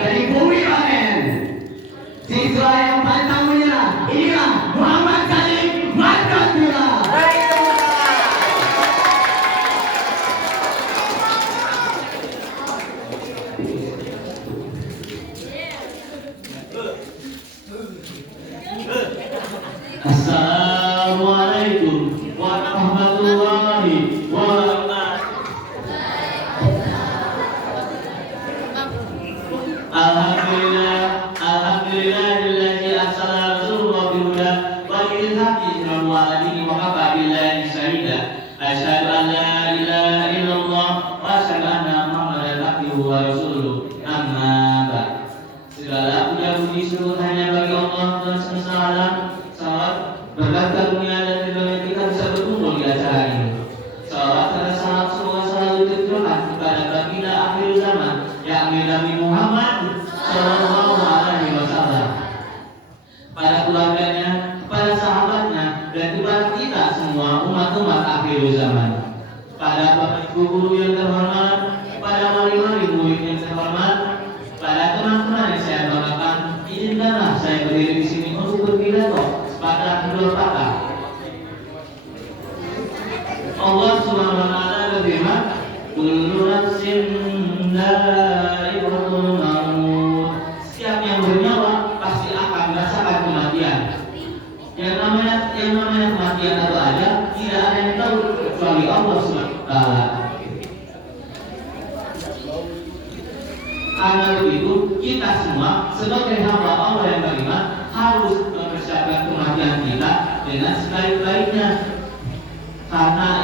dari bumi panen. Siswa yang pantang menyerah, inilah Muhammad Salim Markatullah. Assalamualaikum warahmatullahi wabarakatuh. Alhamdulillahilladzi arsala rasulahu bil huda wa dinil haqqi wa kafa billahi shahida. Asyhadu an la ilaha illallah wa asyhadu anna Muhammadan abduhu wa rasuluh. Amma ba'd. Segala puja puji seluruh hanya bagi Allah dan semesta alam. Salawat berkat karunia dan ridhonya kita bisa berkumpul di acara ini. Salawat dan salam semoga selalu ditujukan kepada baginda akhir zaman, yakni Nabi Muhammad Sallallahu Alaihi Wasallam, pada keluarganya, kepada sahabatnya, dan kepada kita semua umat-umat akhir zaman. Pada bapak ibu guru yang terhormat, pada wali-wali murid yang terhormat, pada teman-teman yang saya banggakan, izinkanlah saya berdiri di sini untuk berpidato pada kedua kata. Allah Subhanahu wa taala berfirman, "Kullu nafsin dha'iqatul maut." Setiap yang bernyawa pasti akan merasakan kematian. Yang namanya kematian itu ada, tidak ada yang tahu kecuali Allah Subhanahu wa taala. Karena begitu, kita semua sebagai hamba Allah yang beriman harus mempersiapkan kematian kita dengan sebaik-baiknya. Karena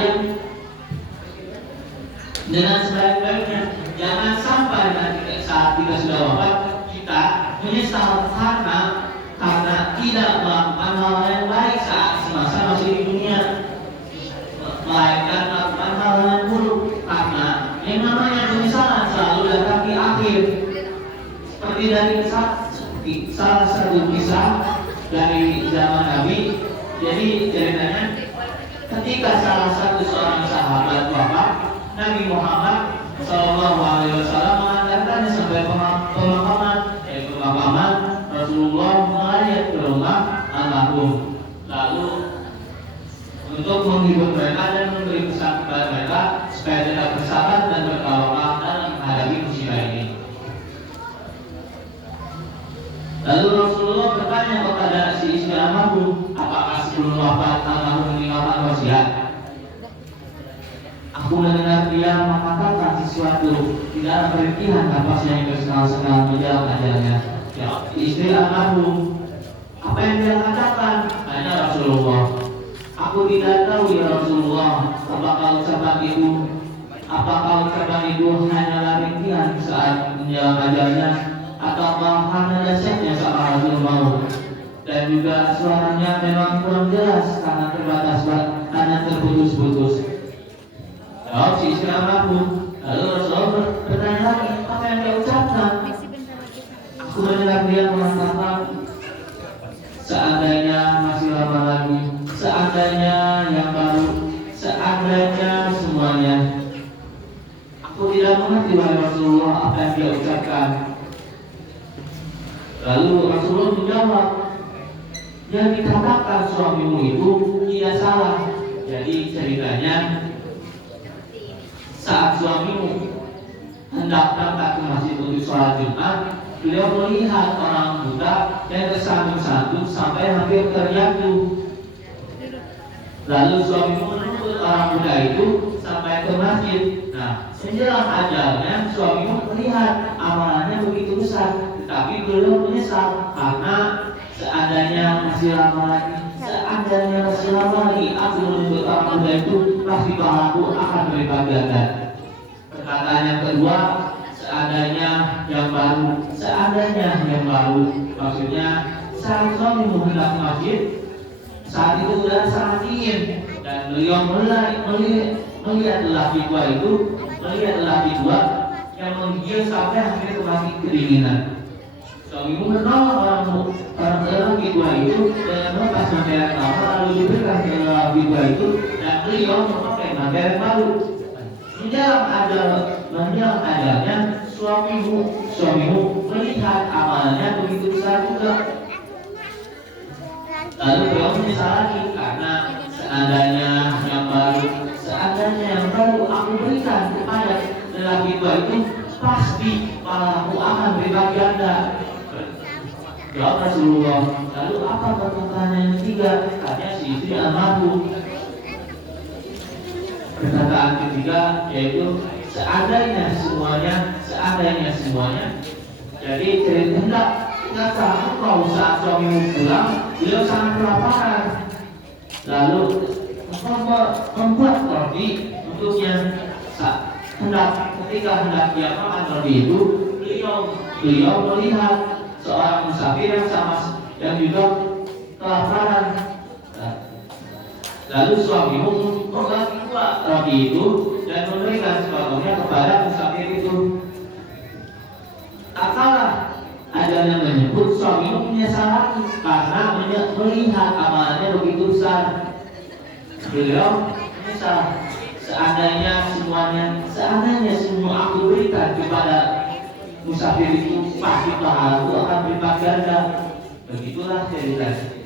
dengan sebaik-baiknya, jangan sampai nanti saat kita sudah wafat kita menyesal karena tidak melakukan hal yang baik saat semasa masih di dunia, melainkan melakukan hal yang buruk. Karena yang namanya penyesalan selalu datang di akhir. Seperti dari salah satu kisah dari zaman Nabi. Jadi ceritanya, ketika salah satu seorang sahabat wafat, Nabi Muhammad Sallallahu Alaihi Wasallam mengantarkannya sampai pemakaman, yaitu pemakaman. Rasulullah mengajak ke rumah almarhum, lalu untuk menghibur mereka dan memberi pesan kepada mereka supaya tetap bersabar dan bertawakal dalam menghadapi musibah ini. Lalu Rasulullah bertanya kepada si istri almarhum, apakah sebelum wafat almarhum meninggalkan wasiat? Aku mendengar dia mengatakan sesuatu di dalam perintihan nafasnya yang bersengal-sengal menjelang ajalnya. Ya, istri almarhum, apa yang dia katakan? Tanya Rasulullah. Aku tidak tahu ya Rasulullah, apakah ucapan itu hanyalah rintihan saat menjelang ajalnya, atau karena dasarnya sakaratul maut. Dan juga suaranya memang kurang jelas karena terbatas, karena terputus-putus. Jawab si istri almarhum. Lalu Rasulullah bertanya lagi, apa yang dia ucapkan? Aku mendengar dia mengatakan, seandainya masih lama lagi, seandainya yang baru, seandainya semuanya. Aku tidak mengerti wahai Rasulullah apa yang dia ucapkan. Lalu Rasulullah menjawab, yang dikatakan suamimu itu tidak salah. Jadi ceritanya, saat suamimu hendak berangkat ke masjid untuk sholat Jumat, beliau melihat orang buta yang tersandung-sandung sampai hampir terjatuh. Lalu suamimu menuntut orang buta itu sampai ke masjid. Nah, menjelang ajalnya suamimu melihat amalannya begitu besar, tetapi beliau menyesal karena seandainya masih lama lagi, aku menuntut orang buta itu, pasti pahalaku akan berlipat ganda. Perkataan yang kedua, seandainya yang baru, maksudnya saat suamimu hendak ke masjid, saat itu udara sangat dingin dan beliau melihat lelaki tua yang menggigil sampai akhirnya kemaki kedinginan. Suamimu menolong orang lelaki tua itu dengan lepas pakaian lama, lalu diberikan ke lelaki tua itu, dan beliau memakai pakaian baru. Menjelang ajalnya, suamimu suamimu melihat amalnya begitu besar juga. Lalu beliau menyesal lagi karena seandainya yang baru aku berikan kepada lelaki tua itu, pasti aku akan berbagi ganda. Jawab Rasulullah. Lalu apa perkataan yang ketiga? Katanya si istri almarhum. Perkataan ketiga yaitu seandainya semuanya. Jadi hendak ingatlah engkau saat suamimu pulang, beliau sangat kelaparan. Lalu membuat roti untuknya. Ketika hendak dia makan roti itu, beliau melihat seorang musafir yang juga kelaparan. Lalu suamimu membagi dua roti itu dan memberikan separuhnya kepada musafir itu. Akalah adanya menyebut suamimu menyesal lagi karena melihat amalnya begitu besar. Beliau menyesal, seandainya semua aku berikan kepada musafir itu, pasti pahala akan berlipat ganda. Begitulah ceritanya.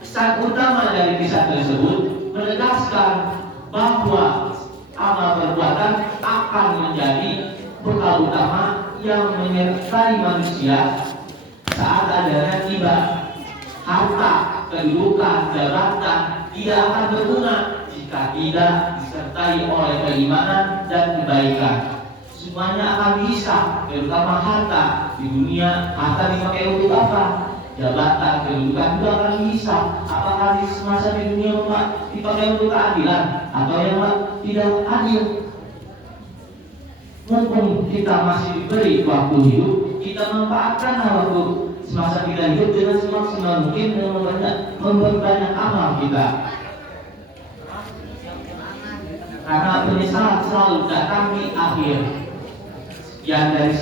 Pesan utama dari kisah tersebut menegaskan bahwa amal perbuatan akan menjadi bekal utama yang menyertai manusia saat adanya tiba. Harta, kedudukan, jabatan tidak akan berguna jika tidak disertai oleh keimanan dan kebaikan. Semuanya akan dihisab, terutama harta di dunia. Harta dipakai untuk apa? Jabatan, kedudukan juga akan dihisab. Apakah di semasa di dunia dipakai untuk keadilan atau yang tidak adil? Mumpung kita masih diberi waktu hidup, kita manfaatkan waktu semasa kita hidup dengan semaksimal mungkin dengan memperbanyak amal kita. Karena penyesalan selalu datang di akhir. Yang dari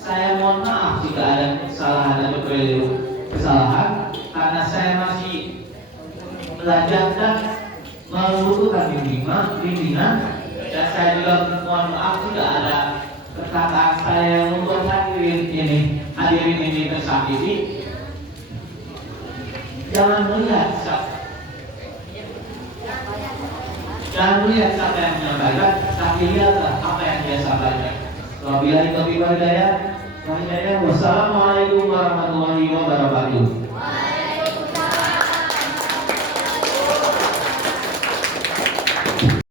saya mohon maaf jika ada kesalahan atau kesalahan, karena saya masih belajar dan membutuhkan bimbingan, dan saya juga mohon maaf jika ada perkataan saya yang membuat hadirin ini tersakiti. Jangan melihat siapa yang menyampaikan, tapi lihatlah apa yang dia sampaikan. Wabillahi taufiq wal hidayah. Wassalamualaikum warahmatullahi wabarakatuh.